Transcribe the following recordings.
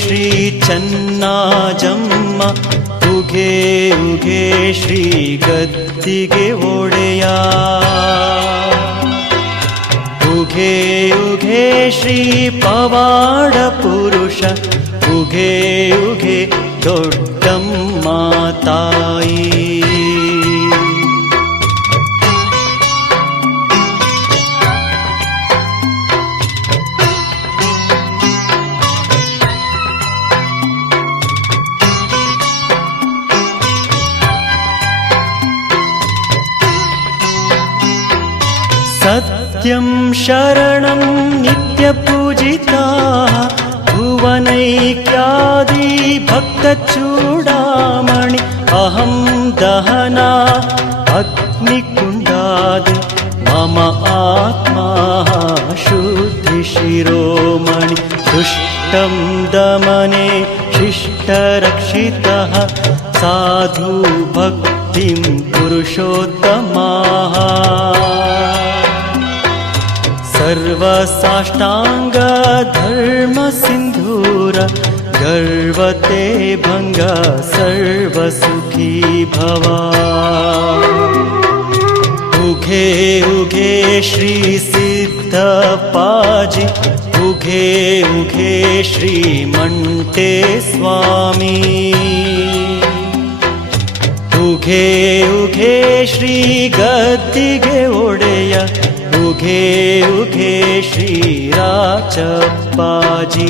श्री चन्नाजम्म उघे उघे श्री गद्दिगे ओडेया उघे उघे श्री पवाड पुरुष उघे उघे ದೊಡ್ಡಮ್ಮ ತಾಯಿ शरणं नित्यपूजिता भुवनैक्यादि भक्तचूडामणि अहं दहना अग्निकुण्डादि मम आत्मा शुद्धिशिरोमणि दुष्टं दमने शिष्टरक्षितः साधु भक्तिं पुरुषोत्तमाः सर्वसाष्टाङ्गर्म सिन्दूर गर्वते सर्वसुखी भवाघे उघे उघे श्रीसिद्धपाजि उघे उघे श्रीमण्टे स्वामी। उघे उघे श्रीगद्दिगे ओडेय उघे च बाजी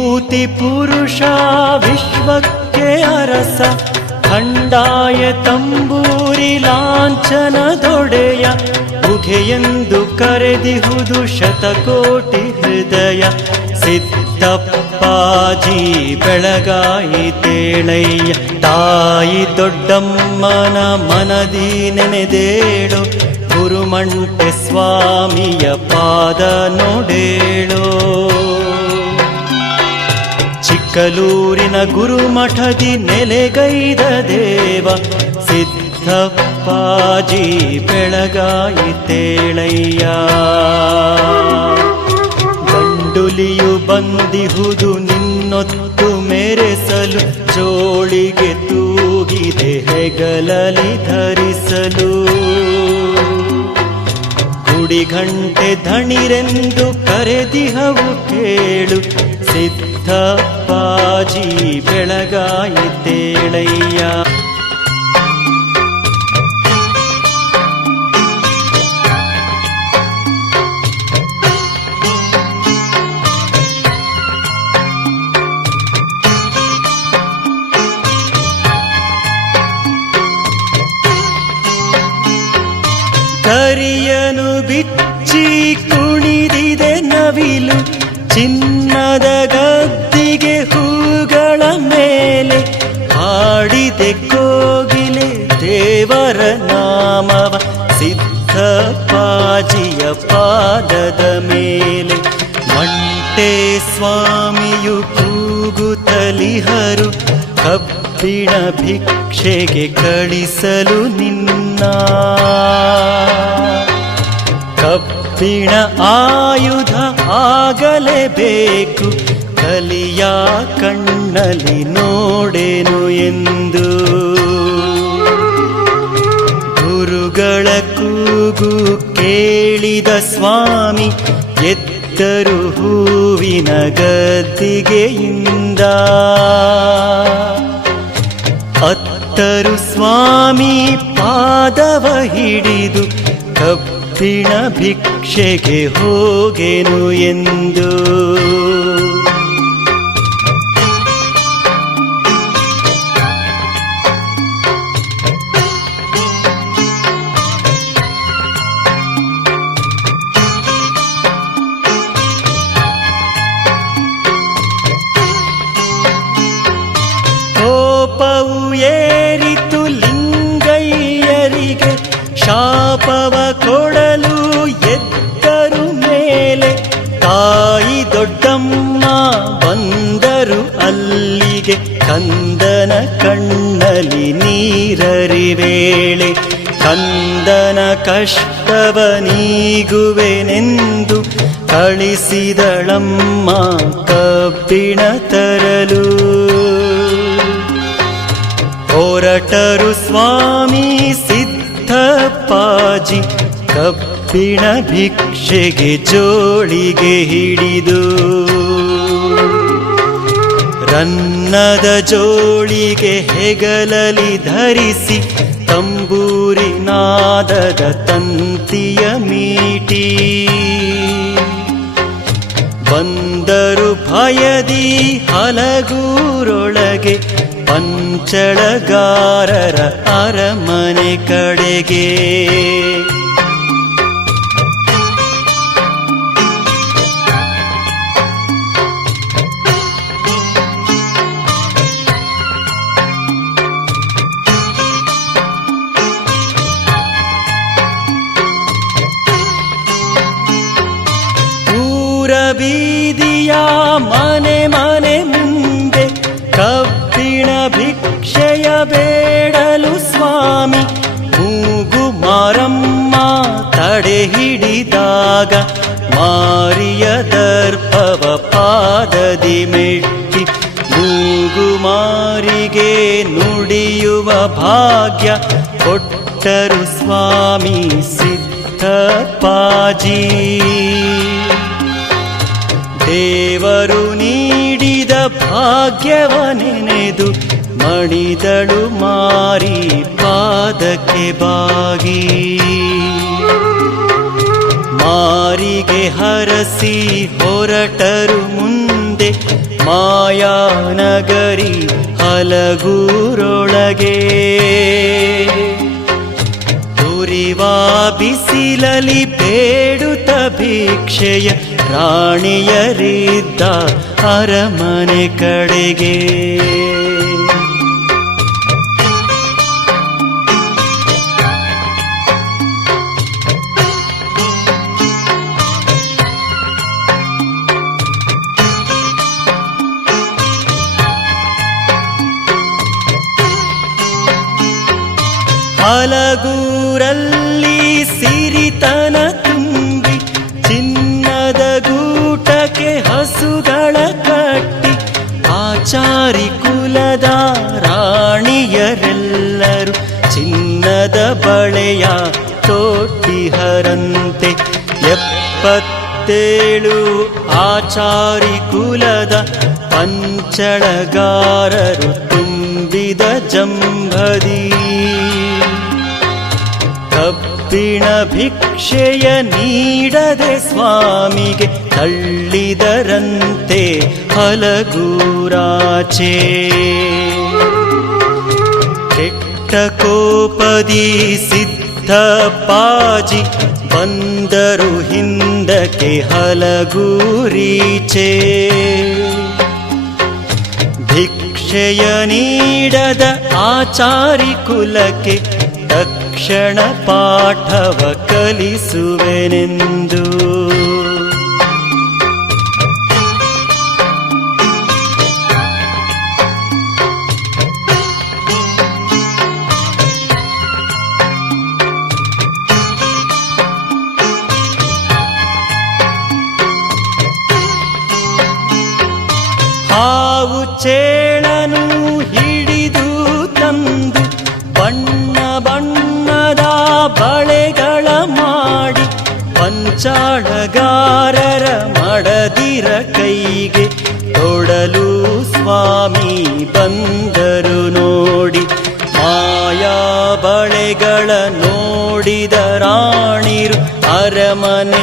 विभूतिपुरुषा विश्वके अरस खण्डाय तम्बूरिलानद ಉಘೆಯೆಂದು ಕರೆದಿಹುದು ಶತಕೋಟಿ ಹೃದಯ. ಸಿದ್ದಪ್ಪಾಜಿ ಬೆಳಗಾಯಿತೇಳಯ್ಯ ತಾಯಿ ದೊಡ್ಡಮ್ಮನ ಮನದಿ ನೆನೆದೇಳು. ಗುರುಮಂಟೆ ಸ್ವಾಮಿಯ ಪಾದ ನೋಡೇಳು. ಚಿಕ್ಕಲೂರಿನ ಗುರುಮಠದಿ ನೆಲೆಗೈದ ದೇವ. ಸಿದ್ದಪ್ಪಾಜಿ ಬೆಳಗಾಯಿತೇಳಯ್ಯ ಗಂಡುಲಿಯು ಬಂದಿಹುದು ನಿನ್ನೊತ್ತು ಮೆರೆಸಲು ಚೋಳಿಗೆ ತೂಗಿದೆ ಹೆಗಲಲಿ ಧರಿಸಲು. ಗುಡಿಗಂಟೆ ಧಣಿರೆಂದು ಕರೆದಿಹವು ಕೇಳು ಸಿದ್ಧಪ್ಪಾಜಿ ಬೆಳಗಾಯಿತೇಳಯ್ಯ ಬಿಚ್ಚಿ ಕುಣಿದಿದೆ ನವಿಲು. ಚಿನ್ನದ ಗದ್ದಿಗೆ ಹೂಗಳ ಮೇಲೆ ಹಾಡಿದೆ ಕೋಗಿಲೆ ದೇವರ ನಾಮವ. ಸಿದ್ದಪ್ಪಾಜಿಯ ಪಾದದ ಮೇಲೆ ಮಂಟೆ ಸ್ವಾಮಿಯು ಕೂಗುತ್ತಲಿಹರು. ಕಬ್ಬಿಣ ಭಿಕ್ಷೆಗೆ ಕಳಿಸಲು ನಿನ್ನ ಕಬ್ಬಿಣ ಆಯುಧ ಆಗಲೇಬೇಕು. ಕಲಿಯ ಕಣ್ಣಲ್ಲಿ ನೋಡೇನು ಎಂದು. ಗುರುಗಳ ಕೂಗು ಕೇಳಿದ ಸ್ವಾಮಿ ಎತ್ತರು ಹೂವಿನ ಗದ್ದಿಗೆಯಿಂದ. ಅತ್ತರು ಸ್ವಾಮಿ ಪಾದವ ಹಿಡಿದು ಕಬ್ಬಿಣ ಭಿಕ್ಷೆಗೆ ಹೋಗೆನು ಎಂದು? ಕಂದನ ಕಣ್ಣಲ್ಲಿ ನೀರರಿವೇಳೆ ಕಂದನ ಕಷ್ಟವ ನೀಗುವೆನೆಂದು ಕಳಿಸಿದಳಮ್ಮ ಕಬ್ಬಿಣ ತರಲು. ಹೊರಟರು ಸ್ವಾಮಿ ಸಿದ್ಧಪ್ಪಾಜಿ ಕಬ್ಬಿಣ ಭಿಕ್ಷೆಗೆ ಜೋಳಿಗೆ ಹಿಡಿದು. ರನ್ನದ ಜೋಳಿಗೆ ಹೆಗಲಲಿ ಧರಿಸಿ ತಂಬೂರಿ ನಾದದ ತಂತಿಯ ಮೀಟಿ. ಬಂದರು ಭಯದಿ ಹಲಗೂರೊಳಗೆ ಪಂಚಳಗಾರರ ಅರಮನೆ ಕಡೆಗೆ. ಮನೆ ಮನೆ ಮುಂದೆ ಕಬ್ಬಿಣ ಭಿಕ್ಷೆಯ ಬೇಡಲು ಸ್ವಾಮಿ. ಮೂಗು ಮಾರಮ್ಮ ತಡೆ ಹಿಡಿದಾಗ ಮಾರಿಯ ದರ್ಪವ ಪಾದದಿ ಮೆಟ್ಟಿ. ಮೂಗು ಮಾರಿಗೆ ನುಡಿಯುವ ಭಾಗ್ಯ ಕೊಟ್ಟರು ಸ್ವಾಮಿ ಸಿದ್ಧಪ್ಪಾಜಿ. ದೇವರು ನೀಡಿದ ಭಾಗ್ಯವ ನೆನೆದು ಮಣಿದಳು ಮಾರಿ ಪಾದಕ್ಕೆ ಬಾಗಿ. ಮಾರಿಗೆ ಹರಸಿ ಹೊರಟರು ಮುಂದೆ ಮಾಯಾನಗರಿ ಹಲಗೂರೊಳಗೆ. ತುರಿವಾ ಬಿಸಿಲಲಿ ಬೇಡುತ್ತ ಭಿಕ್ಷೆಯ ರಾಣಿಯರಿದ್ದ ಅರಮನೆ ಕಡೆಗೆ. ಹಲಗೂರಲ್ಲಿ ಸಿರಿತನ ಚಿನ್ನದ ಬಳೆಯ ತೋಟಿಹರಂತೆ ಎಪ್ಪತ್ತೇಳು ಆಚಾರಿ ಕುಲದ ಪಂಚಳಗಾರರು ತುಂಬಿದ ಜಂಬದಿ. ಕಬ್ಬಿಣ ಭಿಕ್ಷೆಯ ನೀಡದೆ ಸ್ವಾಮಿಗೆ ತಳ್ಳಿದರಂತೆ ಹಲಗೂರಾಚೆ. ಕೆಟ್ಟ ಸಿದ್ಧ ಪಾಜಿ ಬಂದರು ಹಿಂದಕ್ಕೆ ಹಲಗೂರೀಚೆ ಭಿಕ್ಷೆಯ ನೀಡದ ಆಚಾರಿ ಕುಲಕ್ಕೆ ತಕ್ಷಣ ಪಾಠವ ಕಲಿಸುವೆನೆಂದು.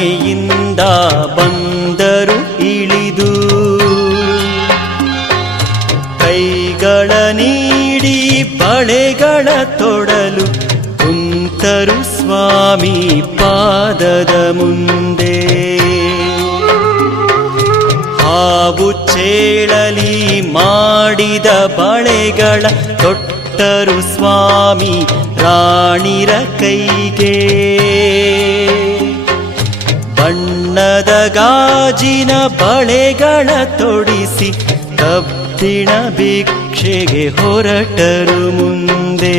ಅರಮನೆಯಿಂದ ಬಂದರು ಇಳಿದು. ಕೈಗಳ ನೀಡಿ ಬಳೆಗಳ ತೊಡಲು ಕುಂತರು ಸ್ವಾಮಿ ಪಾದದ ಮುಂದೆ. ಹಾವು ಚೇಳಲಿ ಮಾಡಿದ ಬಳೆಗಳ ತೊಟ್ಟರು ಸ್ವಾಮಿ ರಾಣಿರ ಕೈಗೆ. ಬಣ್ಣದ ಗಾಜಿನ ಬಳೆಗಳ ತೊಡಿಸಿ ಕಬ್ಬಿಣ ಭಿಕ್ಷೆಗೆ ಹೊರಟರು ಮುಂದೆ.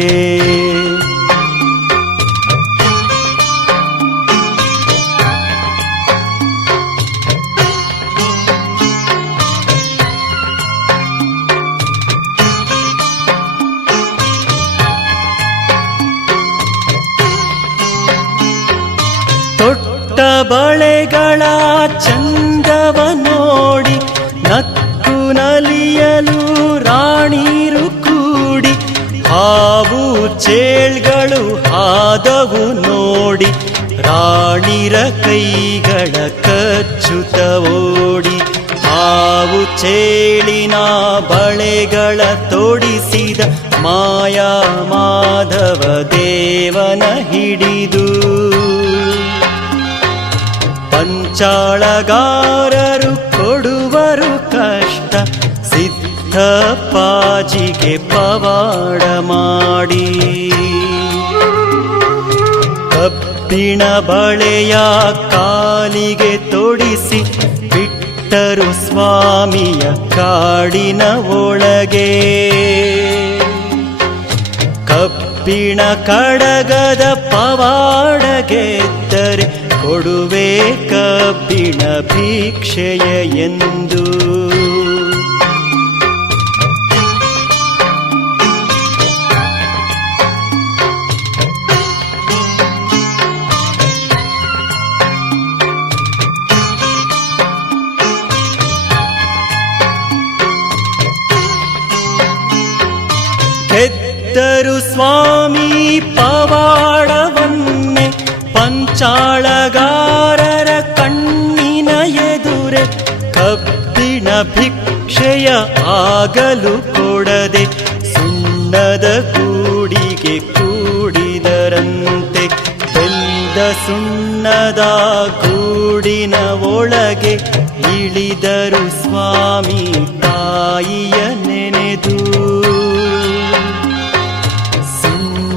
ರಾಣಿರ ಕೈಗಳ ಕಚ್ಚುತ ಓಡಿ, ಹಾವು ಚೇಳಿನ ಬಳೆಗಳ ತೊಡಿಸಿದ ಮಾಯಾ ಮಾಧವ ದೇವನ ಹಿಡಿದು. ಪಂಚಾಳಗಾರರು ಕೊಡುವರು ಕಷ್ಟ ಸಿದ್ಧಪ್ಪಾಜಿಗೆ ಪವಾಡ ಮಾಡಿ. ಕಬ್ಬಿಣ ಬಳೆಯ ಕಾಲಿಗೆ ತೊಡಿಸಿ ಬಿಟ್ಟರು ಸ್ವಾಮಿಯ ಕಾಡಿನ ಒಳಗೆ. ಕಬ್ಬಿಣ ಕಡಗದ ಪವಾಡಗೆದ್ದರೆ ಕೊಡುವೆ ಕಬ್ಬಿಣ ಭಿಕ್ಷೆಯ ಎಂದು. ಗೆದ್ದರು ಸ್ವಾಮಿ ಪವಾಡವನ್ನೆ, ಪಂಚಾಳಗಾರರ ಕಣ್ಣಿನ ಎದುರೆ, ಕಬ್ಬಿಣ ಭಿಕ್ಷೆಯ ಆಗಲು ಕೊಡದೆ, ಸುಣ್ಣದ ಕೂಡಿಗೆ ಕೂಡಿದರಂತೆ, ಬೆಂದ ಸುಣ್ಣದ ಗೂಡಿನ ಒಳಗೆ ಇಳಿದರು ಸ್ವಾಮಿ ತಾಯಿಯ ನೆನೆದು.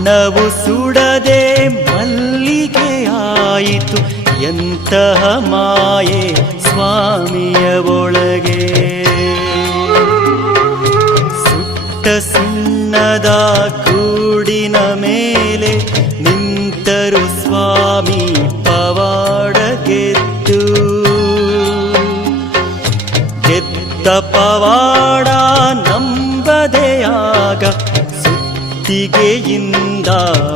ಸುಣ್ಣವು ಸುಡದೆ ಮಲ್ಲಿಗೆಯಾಯಿತು ಎಂತಹ ಮಾಯೆ ಸ್ವಾಮಿಯ ಒಳಗೆ. ಸುಟ್ಟ ಸುಣ್ಣದ ಕೂಡಿನ ಮೇಲೆ ನಿಂತರು ಸ್ವಾಮಿ ಪವಾಡಗೆದ್ದು ಗೆದ್ದ ಪವಾಡ ಸುತ್ತಿಗೆಯಿಂದ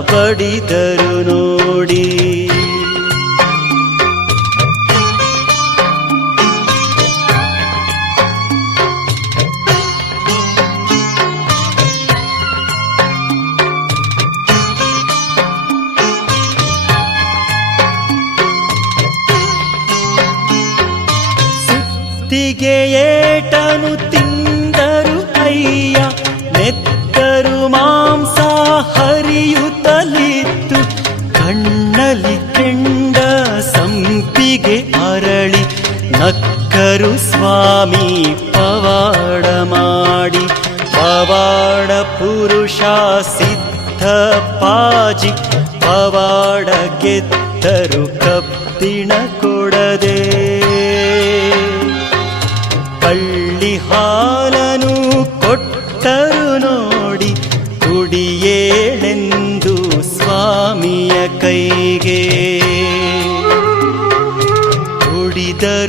ಬಡಿದರು ನೋಡಿ. ಏಟನು ತಿಂದರು ಅಯ್ಯ ನೆತ್ತರು ಮಾಂಸ ಹರಿಯುತ್ತಲಿತ್ತು ಕಣ್ಣಲ್ಲಿ ಕೆಂಡ ಸಂಪಿಗೆ ಅರಳಿ, ನಕ್ಕರು ಸ್ವಾಮಿ ಪವಾಡ ಮಾಡಿ, ಪವಾಡ ಪುರುಷ ಸಿದ್ಧ ಪಾಜಿ, ಪವಾಡ ಗೆದ್ದರು ಕಬ್ಬಿಣ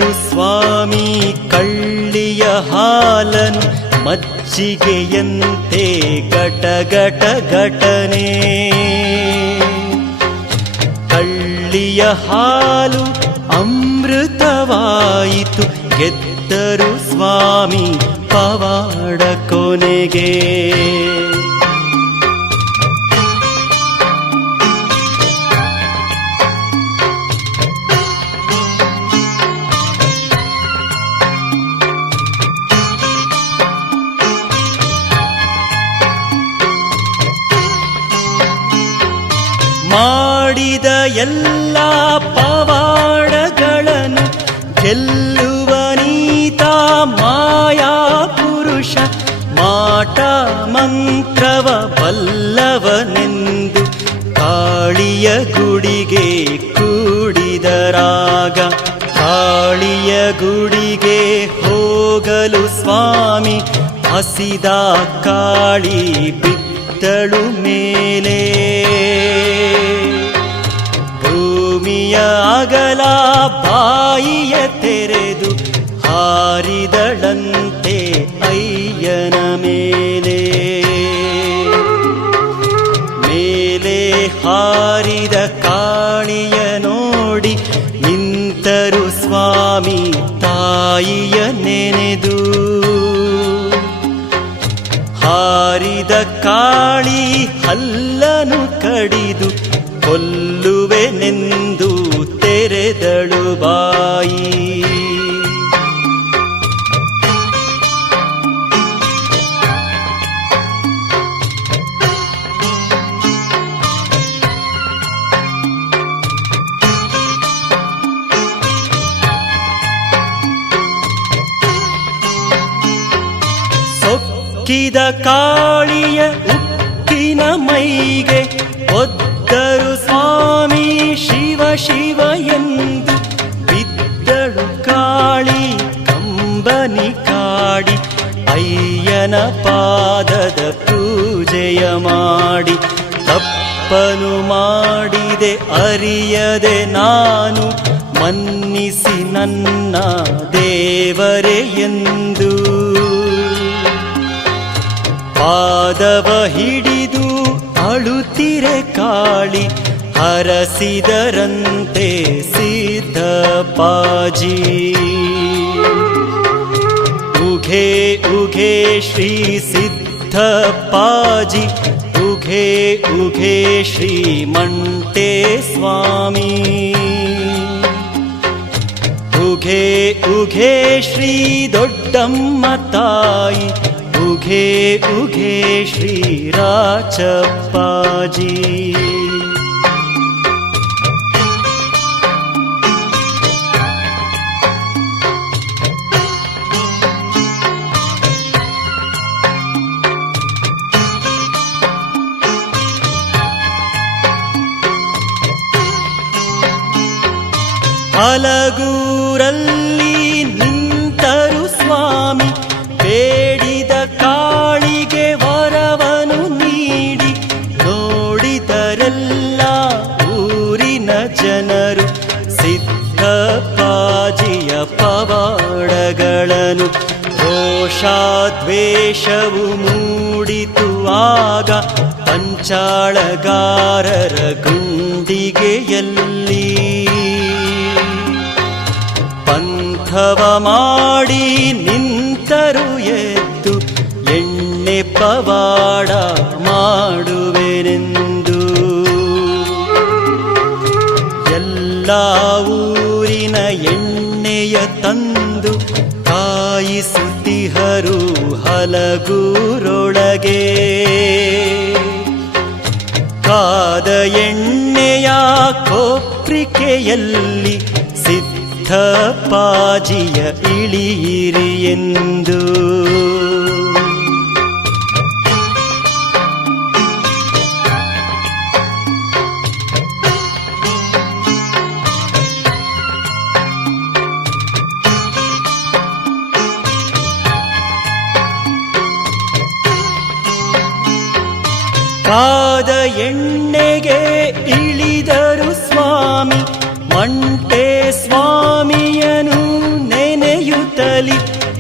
ಕುಡಿದರು ಸ್ವಾಮಿ ಕಳ್ಳಿಯ ಹಾಲನು ಮಜ್ಜಿಗೆಯಂತೆ ಘಟ ಘಟನೆ. ಕಳ್ಳಿಯ ಹಾಲು ಅಮೃತವಾಯಿತು ಗೆದ್ದರು ಸ್ವಾಮಿ ಪವಾಡ ಕೊನೆಗೆ. ಎಲ್ಲ ಪವಾಡಗಳನ್ನು ಗೆಲ್ಲುವ ನೀತ ಮಾಯಾ ಪುರುಷ, ಮಾಟ ಮಂತ್ರವ ಬಲ್ಲವನೆಂದು ಕಾಳಿಯ ಗುಡಿಗೆ ಕೂಡಿದರಾಗ ಕಾಳಿಯ ಗುಡಿಗೆ ಹೋಗಲು ಸ್ವಾಮಿ, ಹಸಿದ ಕಾಳಿ ಬಿತ್ತಳು ಮೇಲೆ. ಅಗಲ ಬಾಯಿಯ ತೆರೆದು ಹಾರಿದಳಂತೆ ಅಯ್ಯನ ಮೇಲೆ. ಮೇಲೆ ಹಾರಿದ ಕಾಳಿಯ ನೋಡಿ ನಿಂತರು ಸ್ವಾಮಿ ತಾಯಿಯ ನೆನೆದು. ಹಾರಿದ ಕಾಳಿ ಹಲ್ಲನು ಕಡಿದು ಕೊಲ್ಲುವೆನೆಂದು ಬಾಯಿ ಸೊಕ್ಕಿದ ಕಾಳಿಯ ಉಕ್ಕಿನ ಮೈಗೆ ಒದ್ದರು ಸ್ವಾಮಿ ಶಿವ ಶಿವ ಎಂದು ಕಂಬನಿ ಕಾಡಿ, ಅಯ್ಯನ ಪಾದದ ಪೂಜೆಯ ಮಾಡಿ, ತಪ್ಪನು ಮಾಡಿದೆ ಅರಿಯದೆ ನಾನು, ಮನ್ನಿಸಿ ನನ್ನ ದೇವರೇ ಎಂದು. ಪಾದವ ಹಿಡಿದು ಅಳುತ್ತಿರೆ ಕಾಳಿ, ಹರಸಿದರಂತೆ ಸಿದ್ಧ ಪಾಜಿ उघे उघे श्री सिद्ध पाजी उघे उघे श्रीमण्टे स्वामी। उघे उघे श्री दोड्डम्मताय उघे उघे श्रीराचपाजी ಹಲಗೂರಲ್ಲಿ ನಿಂತರು ಸ್ವಾಮಿ. ಬೇಡಿದ ಕಾಳಿಗೆ ವರವನು ನೀಡಿ. ನೋಡಿದರೆಲ್ಲ ಊರಿನ ಜನರು. ಸಿದ್ಧಪಾಜಿಯ ಪವಾಡಗಳನ್ನು. ರೋಷಾದ್ವೇಷವು ಮೂಡಿತು ಆಗ ಪಂಚಾಳಗಾರರ ಗುಂಡಿಗೆಯಲ್ಲಿ. ಪಂಥವ ಮಾಡಿ ನಿಂತರು ಎದ್ದು ಎಣ್ಣೆ ಪವಾಡ ಮಾಡುವೆನೆಂದು. ಎಲ್ಲ ಊರಿನ ಎಣ್ಣೆಯ ತಂದು ಕಾಯಿಸುತ್ತಿಹರು ಹಲಗೂರೊಳಗೆ. ಕಾದ ಎಣ್ಣೆಯ ಕೊಪ್ರಿಕೆಯಲ್ಲಿ ಸಿದ್ಧ ಪಾಜಿಯ ಇಳಿಯಿರಿ ಎಂದು ಸ್ವಾಮಿಯನು ನೆನೆಯುತ್ತಲಿ,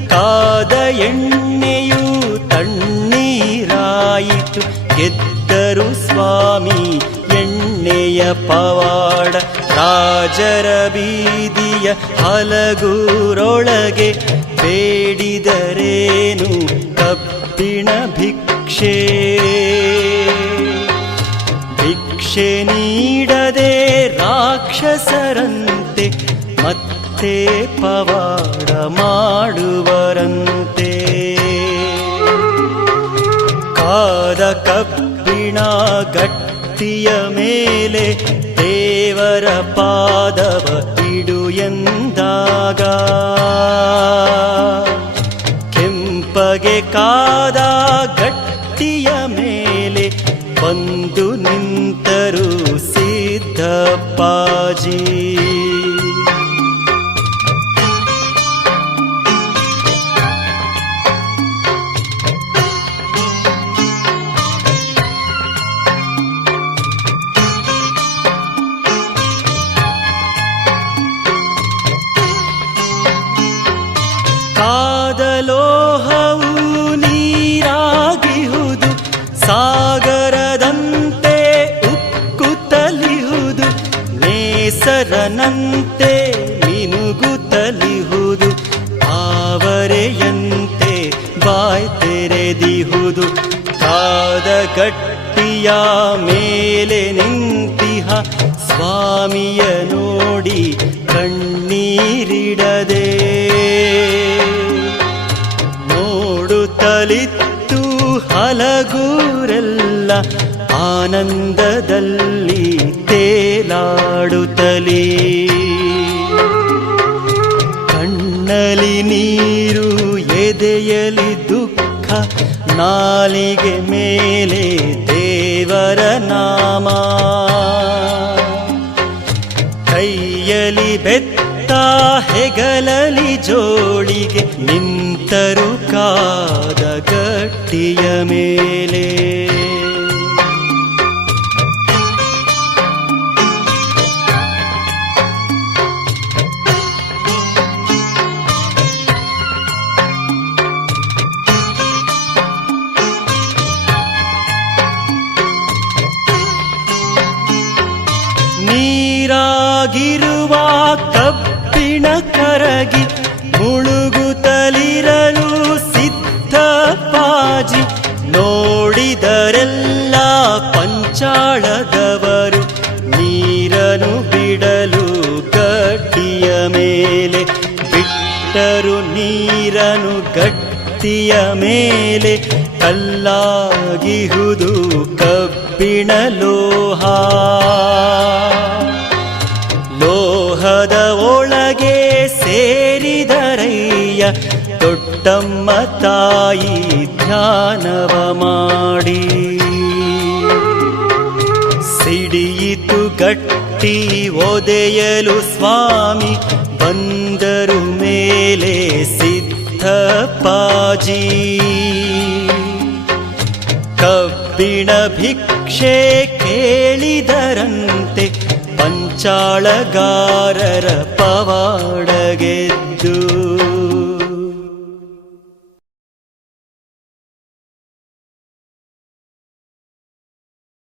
ಕಾದ ಎಣ್ಣೆಯು ತಣ್ಣೀರಾಯಿತು. ಗೆದ್ದರು ಸ್ವಾಮಿ, ಎಣ್ಣೆಯ ಪವಾಡ, ರಾಜರ ಬೀದಿಯ ಹಲಗೂರೊಳಗೆ ಬೇಡಿದರೇನು ಕಬ್ಬಿಣ ಭಿಕ್ಷೆ? ಭಿಕ್ಷೆ ನೀಡದೆ ಮತ್ತೆ ಪವಾಡ ಮಾಡುವರಂತೆ. ಕಾದ ಕಬ್ಬಿಣ ಗಟ್ಟಿಯ ಮೇಲೆ ದೇವರ ಪಾದವ ಇಡು ಎಂದಾಗ. ಕೆಂಪಗೆ ಕಾದ ಗಟ್ಟಿಯ ಮೇಲೆ ಬಂದು ನಿಂತರು ಸಿದ್ಧಪ್ಪಾಜಿ. ಸ್ವಾಮಿಯ ನೋಡಿ ಕಣ್ಣೀರಿಡದೆ ನೋಡುತ್ತಲಿತ್ತು ಹಲಗೂರೆಲ್ಲ ಆನಂದದಲ್ಲಿ ತೇಲಾಡುತ್ತಲೇ. ಕಣ್ಣಲಿ ನೀರು ಎದೆಯಲಿ ದುಃಖ, ನಾಲಿಗೆ ಮೇಲೆ ದೇವರ ನಾಮ. ಹೆಗಲಲಿ ಜೋಳಿಗೆ ನಿಂತರು ಕಾದ ಗಟ್ಟಿಯ ಮೇಲೆ. ಗಟ್ಟಿಯ ಮೇಲೆ ಕಲ್ಲಾಗಿಹುದು ಕಬ್ಬಿಣ ಲೋಹ. ಲೋಹದ ಒಳಗೆ ಸೇರಿದರಯ್ಯ ದೊಡ್ಡಮ್ಮ ತಾಯಿ ಧ್ಯಾನವ ಮಾಡಿ. ಸಿಡಿಯಿತು ಗಟ್ಟಿ ಒದೆಯಲು ಸ್ವಾಮಿ ಬಂದರು ಮೇಲೆ ಪಾಜಿ ಕಬ್ಬಿಣ ಭಿಕ್ಷೆ ಕೇಳಿದರಂತೆ ಪಂಚಾಳಗಾರರ ಪವಾಡಗೆದ್ದು